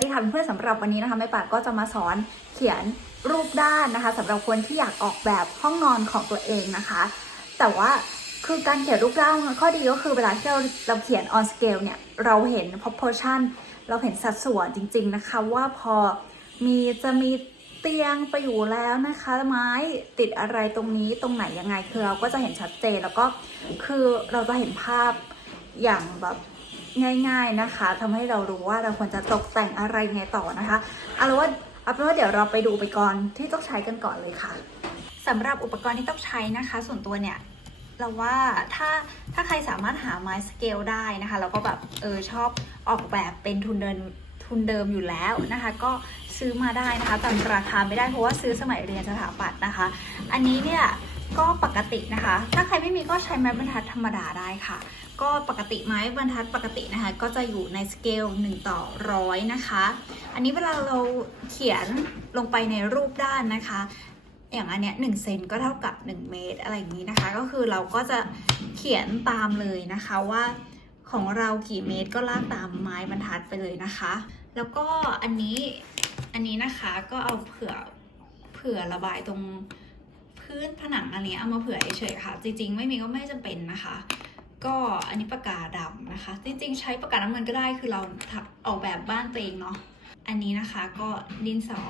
ดีค่ะเพื่อนสำหรับวันนี้นะคะแม่ปาก็จะมาสอนเขียนรูปด้านนะคะสำหรับคนที่อยากออกแบบห้องนอนของตัวเองนะคะ แต่ว่าคือการเขียนรูปร่างข้อดีก็คือเวลาที่เราเราเขียน on scale เนี่ยเราเห็น proportion เราเห็นสัดส่วนจริง ๆนะคะ ว่าพอมีจะมีเตียงไปอยู่แล้วนะคะ ไม้ติดอะไรตรงนี้ตรงไหนยังไง คือเราก็จะเห็นชัดเจนแล้วก็คือเราจะเห็นภาพอย่างแบบ ง่าย ๆนะคะทำให้เรารู้ว่าเราควรจะตกแต่งอะไรไงต่อนะคะเอาเป็นว่าเอาเป็นว่าเดี๋ยวเราไปดูอุปกรณ์ที่ต้องใช้กันก่อนเลยค่ะสำหรับอุปกรณ์ที่ต้องใช้นะคะ ส่วนตัวเนี่ยเราว่าถ้าถ้าใครสามารถหาไม้สเกลได้นะคะแล้วก็แบบเออชอบออกแบบเป็นทุนเดินทุนเดิมอยู่แล้วนะคะ ก็ซื้อมาได้นะคะจำราคาไม่ได้เพราะว่าซื้อสมัยเรียนสถาปัตย์นะคะ อันนี้เนี่ย ก็ปกตินะคะ ถ้าใครไม่มีก็ใช้ไม้บรรทัดธรรมดาได้ค่ะ ก็ปกติไม้บรรทัดปกตินะคะ ก็จะอยู่ในสเกล1ต่อร้อยนะคะ อันนี้เวลาเราเขียนลงไปในรูปด้านนะคะ อย่างอันเนี้ยหนึ่งเซนก็เท่ากับ 1 เมตรอะไรอย่างนี้นะคะ ก็คือเราก็จะเขียนตามเลยนะคะว่าของเรากี่เมตรก็ลากตามไม้บรรทัดไปเลยนะคะ แล้วก็อันนี้อันนี้นะคะก็เอาเผื่อเผื่อระบายตรง พื้นผนังอันนี้เอามาเผื่อเฉยๆค่ะ จริง ๆ ไม่มีก็ไม่จำเป็นนะคะ ก็อันนี้ปากกาดำนะคะ จริง ๆ ใช้ปากกาน้ำมันก็ได้คือเราถักออกแบบบ้านตัวเองเนาะอันนี้นะคะก็ดินสอ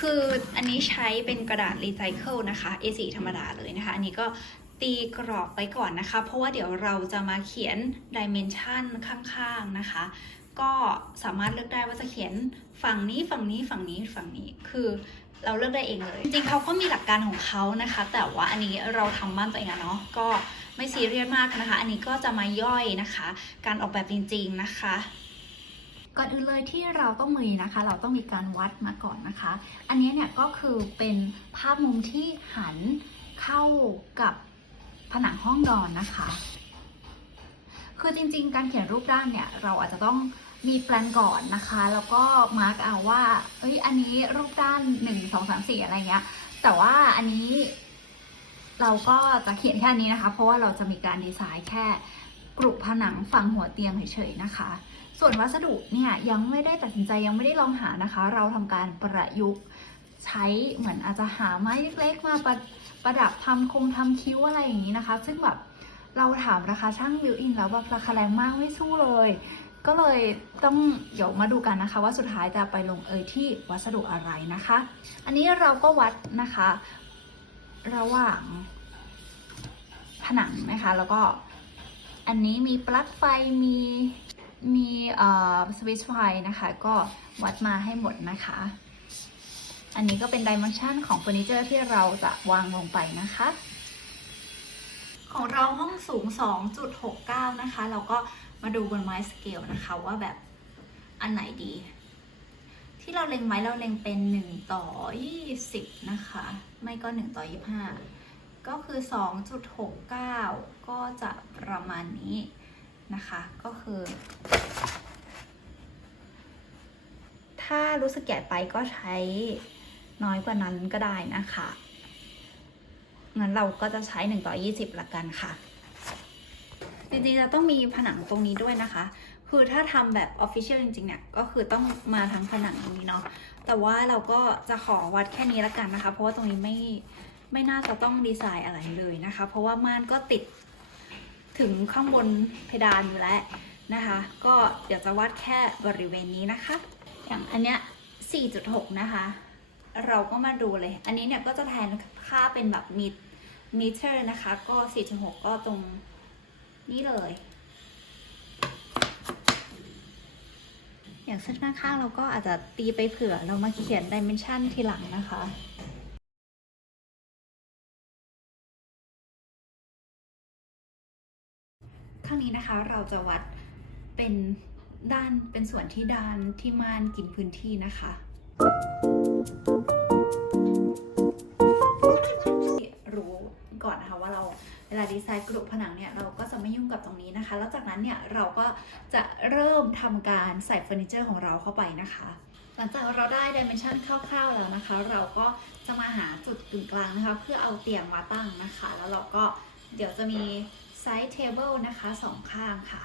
คืออันนี้ใช้เป็นกระดาษรีไซเคิลนะคะ A4 ธรรมดาเลยนะคะ อันนี้ก็ตีกรอบไปก่อนนะคะ เพราะว่าเดี๋ยวเราจะมาเขียนดิเมนชันข้างๆนะคะ ก็สามารถเลือกได้ว่าจะเขียนฝั่งนี้ฝั่งนี้ฝั่งนี้ฝั่งนี้ คือ เราเลือกได้เองเลย จริงๆเขาก็มีหลักการของเขานะคะ แต่ว่าอันนี้เราทำบ้านตัวเองอะเนาะก็ไม่ซีเรียสมากนะคะ อันนี้ก็จะมาย่อยนะคะ การออกแบบจริง ๆนะคะก่อนอื่นเลยที่เราต้องมีนะคะ เราต้องมีการวัดมาก่อนนะคะ อันนี้เนี่ยก็คือเป็นภาพมุมที่หันเข้ากับผนังห้องนอนนะคะ คือจริง ๆ การเขียนรูปด้านเนี่ยเราอาจจะต้อง มีแปลนก่อนนะคะ แล้วก็มาร์กเอาว่า เอ้ย อันนี้รูปด้านหนึ่งสองสามสี่อะไรเงี้ย แต่ว่าอันนี้ เราก็จะเขียนแค่นี้นะคะ เพราะว่าเราจะมีการดีไซน์แค่กรุผนังฝั่งหัวเตียงเฉยๆนะคะ ส่วนวัสดุเนี่ยยังไม่ได้ตัดสินใจยังไม่ได้ลองหานะคะ เราทำการประยุกต์ใช้เหมือนอาจจะหาไม้เล็กๆมาประประดับทำคงทำคิ้วอะไรอย่างนี้นะคะ ซึ่งแบบเราถามราคาช่างบิวอินแล้วแบบราคาแรงมากไม่สู้เลย ก็เลยต้องเดี๋ยวมาดูกันนะคะ ว่าสุดท้ายจะไปลงเอยที่วัสดุอะไรนะคะ อันนี้เราก็วัดนะคะ ระหว่างผนังนะคะ แล้วก็อันนี้มีปลั๊กไฟมีมีเอ่อสวิตช์ไฟนะคะ ก็วัดมาให้หมดนะคะ อันนี้ก็เป็นดิเมนชันของเฟอร์นิเจอร์ที่เราจะวางลงไปนะคะของเราห้องสูง 2.69 นะคะ เราก็ มาดูบนไม้สเกลนะคะว่าแบบอันไหนดี ที่เราเล็งไว้เราเล็งเป็น 1 ต่อ 20 นะคะ ไม่ก็ 1 ต่อ 25 ก็คือ 2.69 ก็จะประมาณนี้นะคะ ก็คือ ถ้ารู้สึกใหญ่ไปก็ใช้น้อยกว่านั้นก็ได้นะคะงั้นเราก็จะใช้ 1 ต่อ 20ละกันค่ะ จริงๆจะต้องมีผนังตรงนี้ด้วยนะคะ คือถ้าทำแบบ Official จริงๆเนี่ยก็คือต้องมาทั้งผนังตรงนี้เนาะแต่ว่าเราก็จะขอวัดแค่นี้ละกันนะคะ เพราะว่าตรงนี้ไม่ไม่น่าจะต้องดีไซน์อะไรเลยนะคะ เพราะว่าม่านก็ติดถึงข้างบนเพดานอยู่แล้วนะคะ ก็เดี๋ยวจะวัดแค่บริเวณนี้นะคะ อย่างอันเนี้ย 4.6 นะคะ เราก็มาดูเลย อันนี้เนี่ยก็จะแทนค่าเป็นแบบมิมิเตอร์นะคะ ก็ 4.6 ก็ตรง นี้เลย อย่างเส้นข้างๆเราก็อาจจะตีไปเผื่อเรามาเขียนดิเมนชันทีหลังนะคะข้างนี้นะคะเราจะวัดเป็นด้านเป็นส่วนที่ด้านที่ม่านกินพื้นที่นะคะ รู้ก่อนนะคะว่าเรา เวลาดีไซน์กรุผนังเนี่ยเราก็จะไม่ยุ่งกับตรงนี้นะคะ แล้วจากนั้นเนี่ยเราก็จะเริ่มทำการใส่เฟอร์นิเจอร์ของเราเข้าไปนะคะ หลังจากเราได้ดิเมนชันคร่าวๆแล้วนะคะ เราก็จะมาหาจุดกึ่งกลางนะคะ เพื่อเอาเตียงมาตั้งนะคะ แล้วเราก็เดี๋ยวจะมีไซส์เทเบิลนะคะสองข้างค่ะ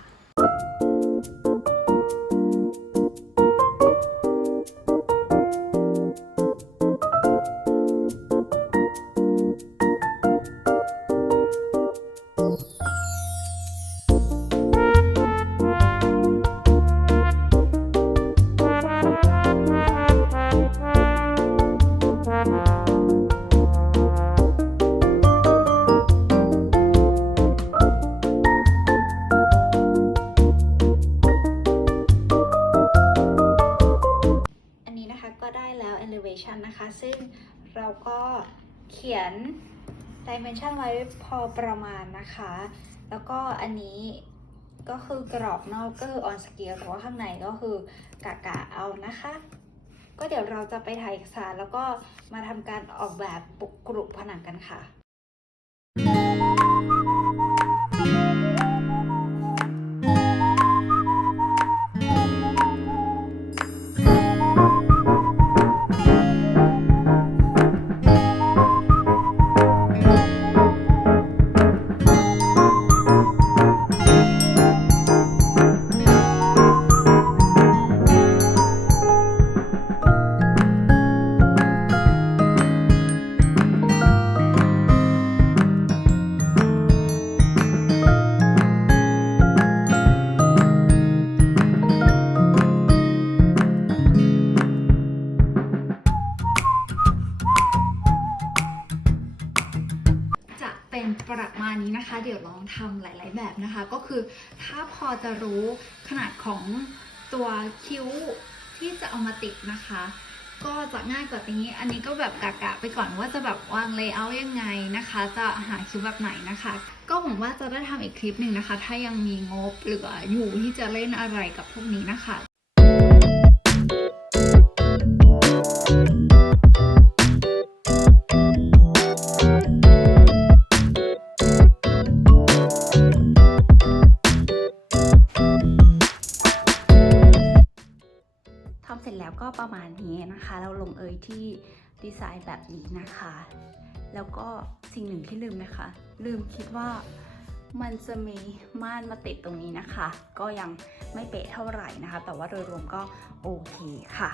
ก็เขียน dimension ไว้พอประมาณนะคะ แล้วก็อันนี้ก็คือกรอบนอกก็คือ on scale แต่ว่าข้างในก็คือกะกะเอานะคะ ก็เดี๋ยวเราจะไปถ่ายเอกสารแล้วก็มาทำการออกแบบปกกรุผนังกันค่ะ เป็นประมาณนี้นะคะ เดี๋ยวลองทำหลาย ๆ แบบนะคะ ก็คือถ้าพอจะรู้ขนาดของตัวคิ้วที่จะเอามาติดนะคะ ก็จะง่ายกว่านี้ อันนี้ก็แบบกะๆไปก่อนว่าจะแบบวางเลเยอร์ยังไงนะคะ จะหาคิ้วแบบไหนนะคะ ก็หวังว่าจะได้ทำอีกคลิปหนึ่งนะคะ ถ้ายังมีงบเหลืออยู่ที่จะเล่นอะไรกับพวกนี้นะคะ ประมาณนี้นะคะ เราลงเอยที่ดีไซน์แบบนี้นะคะ แล้วก็สิ่งหนึ่งที่ลืมนะคะ ลืมคิดว่ามันจะมีม่านมาติดตรงนี้นะคะ ก็ยังไม่เป๊ะเท่าไหร่นะคะ แต่ว่าโดยรวมก็โอเคค่ะ